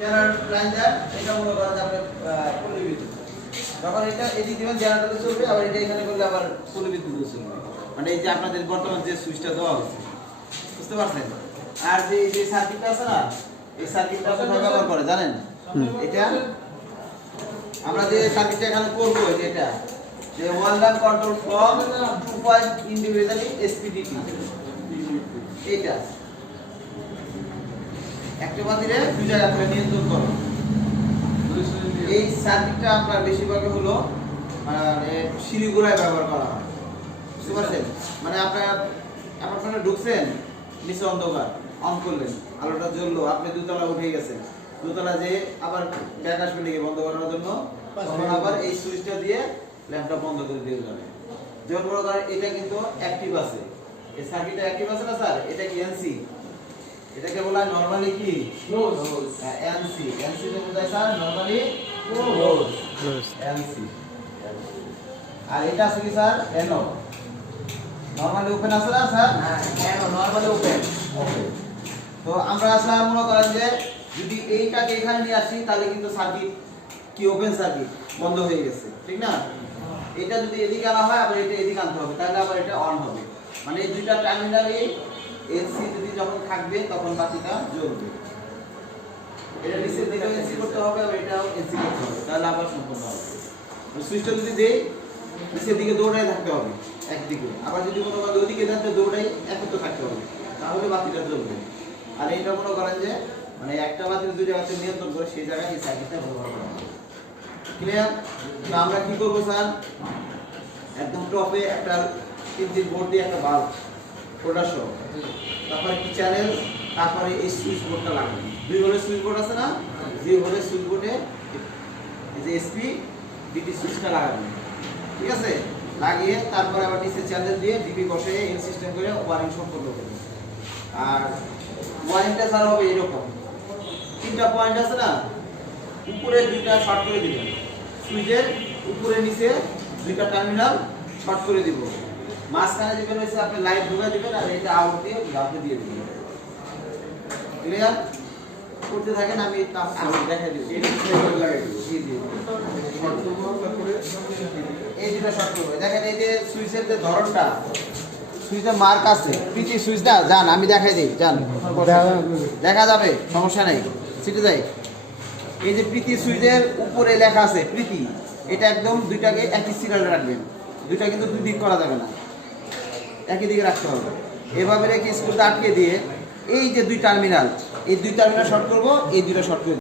Generator line দেন, এটা মনে করেন যে আপনি পল্লী বিদ্যুৎ, যখন এটা এদিক দিবেন জেনারেটরে চলবে, আবার এটা এখানে করলে আবার পল্লী বিদ্যুৎ চলবে। মানে এই যে আপনাদের বর্তমান যে সুইচটা দেওয়া হচ্ছে, বুঝতে পারছেন? আর যে যে সার্কিটটা আছে না, এই সার্কিটটা কোথায় ব্যবহার করে জানেন? এটা আমরা যে সার্কিটটা এখানে করব, এটা যে one line control from 2 point individually SPDT, এটা একটা বাতিরে দুই জায়গা থেকে নিয়ন্ত্রণ করো। এই সার্কিটটা আপনার বেশিরভাগ হলো মানে সিঁড়িগুড়ায় ব্যবহার করা হয়, বুঝতে পারছেন? মানে আপনার আপনারা ঢুকছেন, নিচে অন্ধকার, অন করলেন, আলোটা জ্বললো, আপনি দুতলা উঠে গেছেন, দুতলা যে আবার ব্যাক আসবে নাকি বন্ধ করার জন্য, তখন আবার এই সুইচটা দিয়ে ল্যাম্পটা বন্ধ করে দিয়ে যাবে। যেমন বড় ধরেন এটা কিন্তু অ্যাক্টিভ আছে, এই সার্কিটটা অ্যাক্টিভ আছে না স্যার, এটা কি এনসি, এটাকে বলা হয় নরমালি কি ক্লোজ, এনসি, এনসি তে বোঝায় স্যার নরমালি ক্লোজ, এনসি। আর এটা আছে কি স্যার এনো, নরমালি ওপেন আছে না স্যার? হ্যাঁ, এনো নরমালি ওপেন। ওকে, তো আমরা স্যার মনে করেন যে যদি এইটাকে এখানে নিয়ে আসি তাহলে কিন্তু সার্কিট কি ওপেন সার্কিট বন্ধ হয়ে গেছে, ঠিক না? এটা যদি এদিকে আনা হয় আবার এটা এদিকে আনতে হবে, তাহলে আবার এটা অন হবে। মানে এই দুইটা টার্মিনালে এনসি যদি যখন থাকবে তখন বাতিটা জ্বলবে। এটা নিচের দিকে এনসি করতে হবে আর এটাও এনসি করতে হবে, তাহলে আবার সম্পূর্ণ হবে। সুইচটা যদি দেই নিচের দিকে দৌড়াই থাকতে হবে একদিকে, আবার যদি মনে করেন ওইদিকে যাতে দৌড়াই একত্র থাকতে হবে, তাহলে বাতিটা জ্বলবে। আর এটা মনে করেন যে মানে একটা বাতির দুই জায়গাতে নিয়ন্ত্রণ করে সেই জায়গায় এই সার্কিটটা ব্যবহার করা হবে। ক্লিয়ার? তো আমরা কি করব স্যার, একদম টপে একটা 3 বোর্ড দিয়ে একটা বাল্ব প্রোডাকশন, তারপরে কি চ্যানেল, তারপরে এই সুইচ বোর্ডটা লাগবে। 2 ভোল্টের সুইচ বোর্ড আছে না, 2 ভোল্টের সুইচ বোর্ডে এই যে এসপি ডিটি সুইচটা লাগাবেন, ঠিক আছে? লাগিয়ে তারপরে আবার নিচে চ্যানেল দিয়ে ডিপি বসে এই সিস্টেম করে ওয়্যারিং সম্পন্ন করবেন। আর ওয়্যারিংটা স্যার হবে এরকম, 3টা পয়েন্ট আছে না, উপরে 2টা শর্ট করে দিবেন, সুইচের উপরে নিচে 2টা টার্মিনাল শর্ট করে দিব, মাঝখানে দিবেন হচ্ছে আপনি লাইট ঢুকাই দিবেন আর এটা আউট দিয়ে আপনি দিয়ে দিবেন। ক্লিয়ার? করতে থাকেন, আমি দেখাই দিব। এই দুটো লাগাই দিব, জি জি, এই দুটো শর্ট করব। দেখেন এই যে সুইচের যে ধরনটা, সুইচে মার্ক আছে, পিটি সুইচটা যান আমি দেখাই দেই, যান দেখা যাবে, সমস্যা নেই, সিটে যাই। এই যে প্রীতি সুইচের উপরে লেখা আছে প্রীতি, এটা একদম দুইটাকে একই সিরিয়ালে রাখবেন, দুইটা কিন্তু দুই দিক করা যাবে না, একই দিকে রাখতে হবে। এভাবে রেখে স্ক্রুটা আটকে দিয়ে এই যে 2 টার্মিনাল, এই 2 টার্মিনাল শর্ট করব, এই 2টা শর্ট করব।